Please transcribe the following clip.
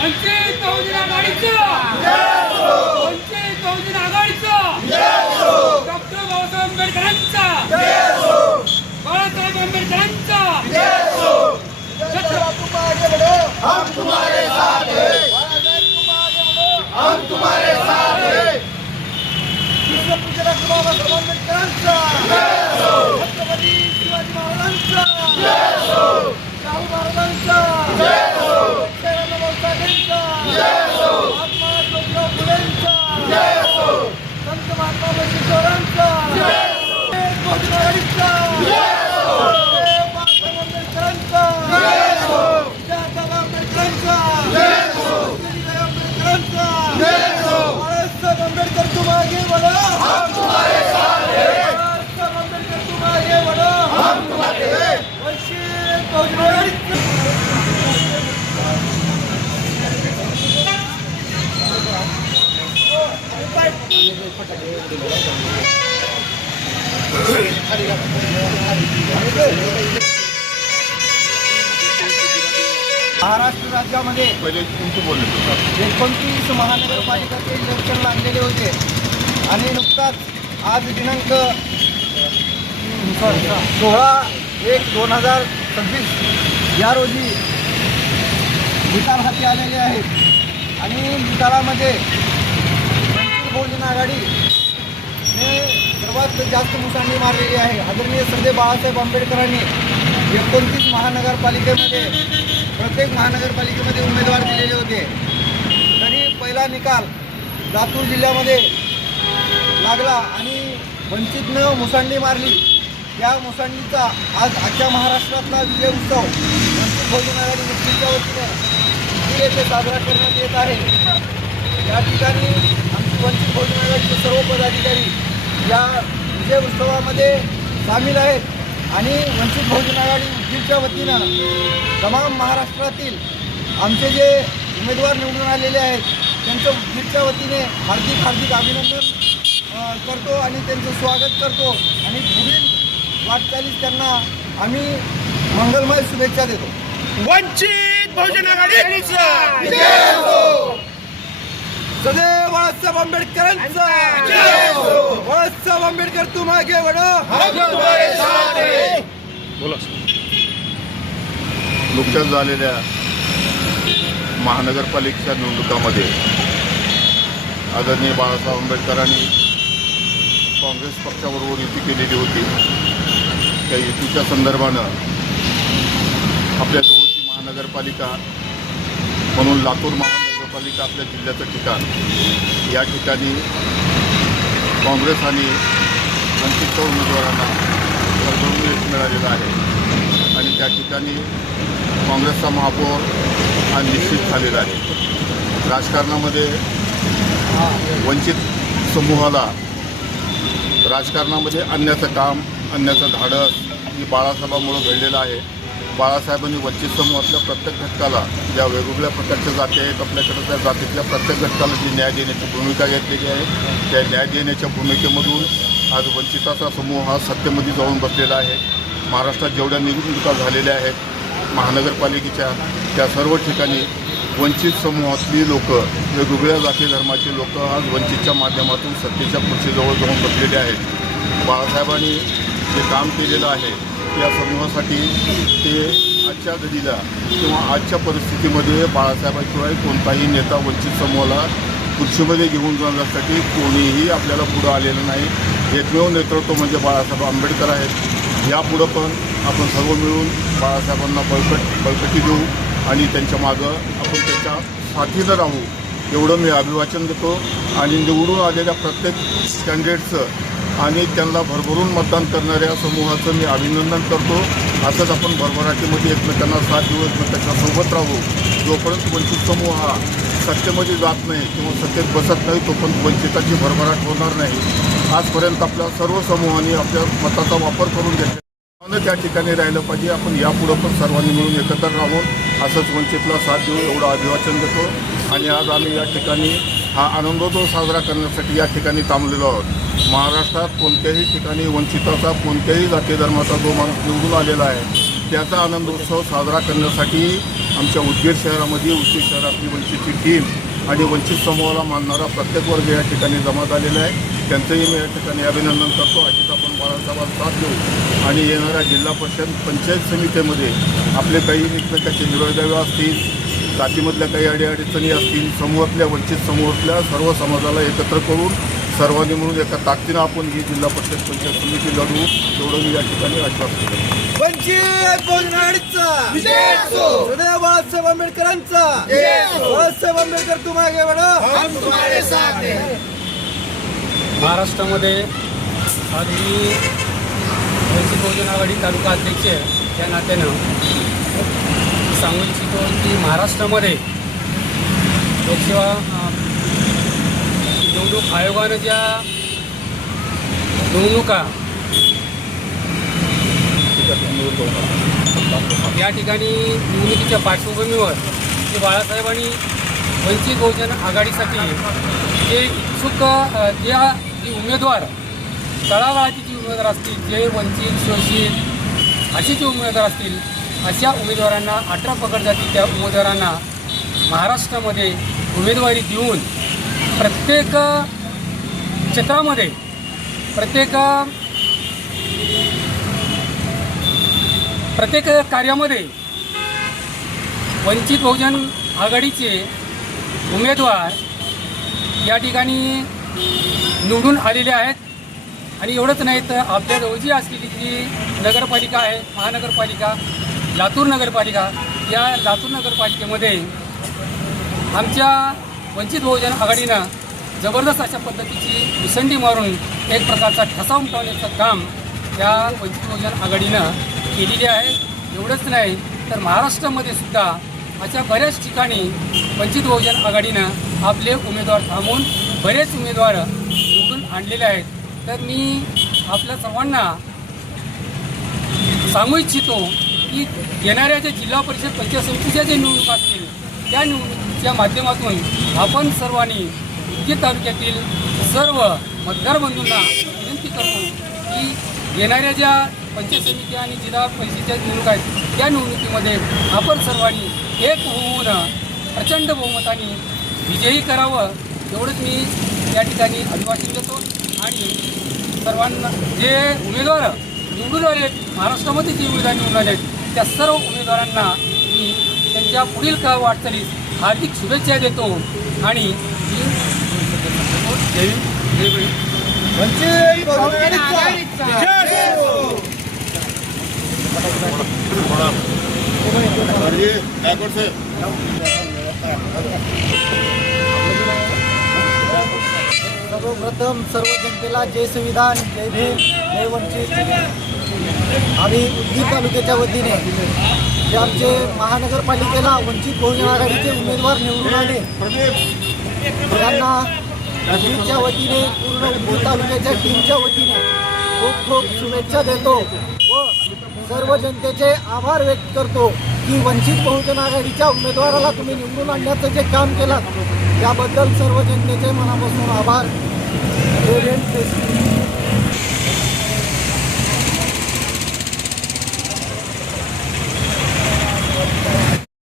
वंचित बहुजन आघाडीचं वंचित बहुजन आघाडीचं डॉक्टर बाबासाहेब आंबेडकरांचा बाळासाहेब आंबेडकरांचा हम तुम्हारे साथ हैं, हम तुम्हारे साथ हैं। विश्वपूज्य डॉक्टर बाबासाहेब आंबेडकरांचा छत्रपती शिवाजी महाराजांचा शाहू महाराजांचा महात्मा ज्योतिराव फुलेंचा संत महात्मा बसवेश्वरांचा बहुजन आघाडीचा बाबासाहेब आंबेडकरांचा बाळासाहेब आंबेडकर तुम आगे बढ़ो, हम तुम्हारे साथ हैं। बाळासाहेब आंबेडकर तुम आगे बढ़ो, हम तुम्हारे हैं। वंचित बहुजन आघाडीचं महाराष्ट्र राज्यामध्ये 29 महानगरपालिकाचे इलेक्शन लागलेले होते आणि नुकताच आज दिनांक 16/1/2026 या रोजी निकाल हाती आलेले आहेत आणि निकालामध्ये वंचित बहुजन आघाडी ने सर्वात जास्त मुसांडी मारलेली आहे। आदरणीय संजय बाळासाहेब आंबेडकरांनी 29 महानगरपालिकेमध्ये प्रत्येक महानगरपालिकेमध्ये उमेदवार दिलेले होते, तरी पहिला निकाल लातूर जिल्ह्यामध्ये लागला आणि वंचितनं मुसांडी मारली। या मुसांडीचा आज अख्ख्या महाराष्ट्रातला विजय उत्सव वंचित बहुजन आघाडी मुस्लिमच्या वतीने येथे साजरा करण्यात येत आहे। या ठिकाणी आमची वंचित बहुजन आघाडीचे सर्व पदाधिकारी या विजय उत्सवामध्ये सामील आहेत आणि वंचित बहुजन आघाडी उदगीरच्या वतीनं तमाम महाराष्ट्रातील आमचे जे उमेदवार निवडून आलेले आहेत त्यांचं उदगीरच्या वतीने हार्दिक अभिनंदन करतो आणि त्यांचं स्वागत करतो आणि पुढील वाटचालीस त्यांना आम्ही मंगलमय शुभेच्छा देतो। वंचित बहुजन आघाडीचा सदैव बाळासाहेब आंबेडकरांचा बाळासाहेब आंबेडकर तुम आगे बढ़ो, हम तुम्हारे साथ हैं। बोला। नुकत्याच झालेल्या महानगरपालिकेच्या निवडणुकामध्ये आदरणीय बाळासाहेब आंबेडकरांनी काँग्रेस पक्षाबरोबर युती केलेली होती। त्या युतीच्या संदर्भानं आपल्या जवळची महानगरपालिका म्हणून लातूर महानगरपालिका आपल्या जिल्ह्याचं ठिकाण, या ठिकाणी काँग्रेस आणि वंचितच्या उमेदवारांना भरभरून यश मिळालेलं आहे आणि त्या ठिकाणी काँग्रेसचा महापौर हा निश्चित झालेला आहे। राजकारणामध्ये वंचित समूहाला राजकारणामध्ये आणण्याचं काम, आणण्याचं धाडस ही बाळासाहेबांमुळं घडलेलं आहे। बाळासाहेबांनी वंचित समूहातल्या प्रत्येक घटकाला, ज्या वेगवेगळ्या प्रकारच्या जाती आहेत आपल्याकडे, त्या जातीतल्या प्रत्येक घटकाला जी न्याय देण्याची भूमिका घेतलेली आहे, त्या न्याय देण्याच्या भूमिकेमधून आज वंचिताचा समूह हा सत्तेमध्ये जाऊन बसलेला आहे। महाराष्ट्रात जेवढ्या निवडणुका झालेल्या आहेत महानगरपालिकेच्या, त्या सर्व ठिकाणी वंचित समूहातली लोक, वेगवेगळ्या जाती धर्माचे लोक आज वंचितच्या माध्यमातून सत्तेच्या खुर्चीजवळ जाऊन बसलेले आहेत। बाळासाहेबांनी जे काम केलेलं आहे या समूहासाठी ते आजच्या घडीला किंवा आजच्या परिस्थितीमध्ये बाळासाहेबांशिवाय कोणताही नेता वंचित समूहाला खुर्चीमध्ये घेऊन जाण्यासाठी कोणीही आपल्याला पुढं आलेलं नाही। एकमेव नेतृत्व म्हणजे बाळासाहेब आंबेडकर आहेत। यापुढं पण आपण सर्व मिळून बाळासाहेबांना बळकटी देऊ आणि त्यांच्या मागं आपण त्यांच्या साथीनं राहू, एवढं मी अभिवाचन देतो। आणि निवडून आलेल्या प्रत्येक कॅन्डिडेटचं आणि त्यांना भरभरून मतदान करणाऱ्या समूहाचं मी अभिनंदन करतो। असंच आपण भरभराटीमध्ये एकमेकांना साथ देऊ, एकमेकांच्या सोबत राहू। जोपर्यंत वंचित समूह हा सत्तेमध्ये जात नाही किंवा सत्तेत बसत नाही तोपर्यंत वंचिताची भरभराट होणार नाही। आजपर्यंत आपल्या सर्व समूहांनी आपल्या मताचा वापर करून घेतला, त्या ठिकाणी राहिलं पाहिजे। आपण यापुढं पण सर्वांनी मिळून एकत्र राहून असंच वंचितला साथ देऊ एवढं अभिवाचन देतो। आणि आज आम्ही या ठिकाणी हा आनंदोत्सव साजरा करण्यासाठी या ठिकाणी थांबलेलो आहोत। महाराष्ट्रात कोणत्याही ठिकाणी वंचिताचा कोणत्याही जाती धर्माचा जो माणूस निवडून आलेला आहे त्याचा आनंद उत्सव साजरा करण्यासाठी आमच्या उदगीर शहरामध्ये उदगीर शहरातली वंचितची टीम आणि वंचित समूहाला मानणारा प्रत्येक वर्ग या ठिकाणी जमा झालेला आहे. त्यांचंही मी या ठिकाणी अभिनंदन करतो. अशीच आपण बाळासाहेबांना साथ देऊ आणि येणाऱ्या जिल्हा परिषद पंचायत समितीमध्ये आपले काही एकमेकाचे निर्णय असतील, जातीमधल्या काही अडीअडचणी असतील, समूहातल्या वंचित समूहातल्या सर्व समाजाला एकत्र करून सर्वांनी म्हणून एका ताकदीनं आपण ही जिल्हा परिषद पंचायत समिती लढवू एवढं मी या ठिकाणी आश्वासन करतो. वंचित बहुजन आघाडीचा सदैव बाळासाहेब आंबेडकरांचा. बाळासाहेब आंबेडकर तुम आगे बढ़ो, हम तुम्हारे साथ हैं. महाराष्ट्रामध्ये आज मी वंचित बहुजन आघाडी तालुका अध्यक्ष आहे त्या नात्यानं सांगू इच्छितो की महाराष्ट्रामध्ये लोकसेवा निवडणूक आयोगानं ज्या निवडणुका या ठिकाणी निवडणुकीच्या पार्श्वभूमीवर जे बाळासाहेबांनी वंचित बहुजन आघाडीसाठी जे इच्छुक जे उमेदवार तळागाळाचे जे उमेदवार असतील, जे वंचित शोषित असे जे उमेदवार असतील अशा उमेदवारांना 18 पगड जातीच्या उमेदवारांना महाराष्ट्रामध्ये उमेदवारी देऊन प्रत्येक क्षेत्रामध्ये प्रत्येक कार्यामध्ये वंचित बहुजन आघाडीचे उमेदवार या ठिकाणी निवडून आलेले आहेत. आणि एवढंच नाही तर आपल्याजवळ जी असलेली जी नगरपालिका आहे, महानगरपालिका, लातूर नगरपालिका, या लातूर नगरपालिकेमध्ये आमच्या वंचित बहुजन आघाडीनं जबरदस्त अशा पद्धतीची मुसंडी मारून एक प्रकारचा ठसा उमटवण्याचं काम या वंचित बहुजन आघाडीनं केलेली आहे. एवढंच नाही तर महाराष्ट्रामध्ये सुद्धा अशा बऱ्याच ठिकाणी वंचित बहुजन आघाडीनं आपले उमेदवार थांबवून बरेच उमेदवार निवडून आणलेले आहेत. तर मी आपल्या सर्वांना सांगू इच्छितो की येणाऱ्या ज्या जिल्हा परिषद पंचायत समितीच्या ज्या निवडणुका असतील त्या निवडणुकीच्या माध्यमातून आपण सर्वांनी उदगीर तालुक्यातील सर्व मतदार बंधूंना विनंती करतो की येणाऱ्या ज्या पंचायत समिती आणि जिल्हा परिषदेच्या निवडणुका आहेत त्या निवडणुकीमध्ये आपण सर्वांनी एक होऊन प्रचंड बहुमताने विजयी करावं एवढंच मी या ठिकाणी अभिवादन देतो. आणि सर्वांना जे उमेदवार निवडून आले महाराष्ट्रामध्ये जे उमेदवार निवडून आले त्या सर्व उमेदवारांना मी त्यांच्या पुढील वाटचालीस हार्दिक शुभेच्छा देतो. आणि वंचित बहुजन आघाडीचा. सर्वप्रथम सर्व जनतेला जय संविधान, जय भीम, जय वंचित. आम्ही उदगीर तालुक्याच्या वतीने जे आमचे महानगरपालिकेला वंचित बहुजन आघाडीचे उमेदवार निवडून आले त्यांना उदगीरच्या वतीने पूर्ण उदगीर तालुक्याच्या टीमच्या वतीने खूप खूप शुभेच्छा देतो व सर्व जनतेचे आभार व्यक्त करतो की वंचित बहुजन आघाडीच्या उमेदवाराला तुम्ही निवडून आणण्याचं जे काम केलं त्याबद्दल सर्व जनतेचे मनापासून आभार.